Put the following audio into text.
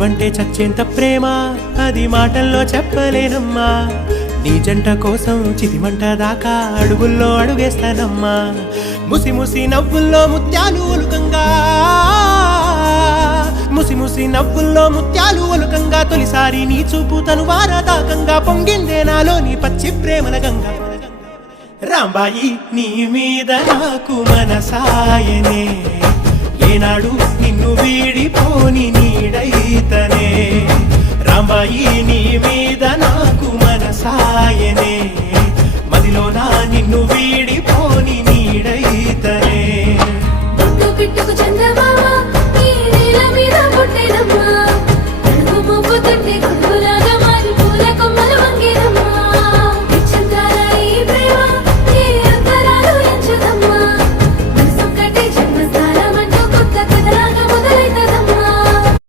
నువ్వంటే చచ్చేంత ప్రేమ అది మాటల్లో చెప్పలేనమ్మా నీ జంట కోసం చితిమంట దాకా అడుగుల్లో అడుగేస్తానమ్మా ముసి ముసి నవ్వుల్లో ముత్యాలు ఒలుకంగా ముసి ముసి నవ్వుల్లో ముత్యాలు ఒలుకంగా తొలిసారి నీ చూపు తను వారదాకంగా పొంగిందే నాలో నీ పచ్చి ప్రేమల గంగా రాంబాయి నీ మీద నాకు మనసాయనే ఏనాడు నిన్ను వీడిపోని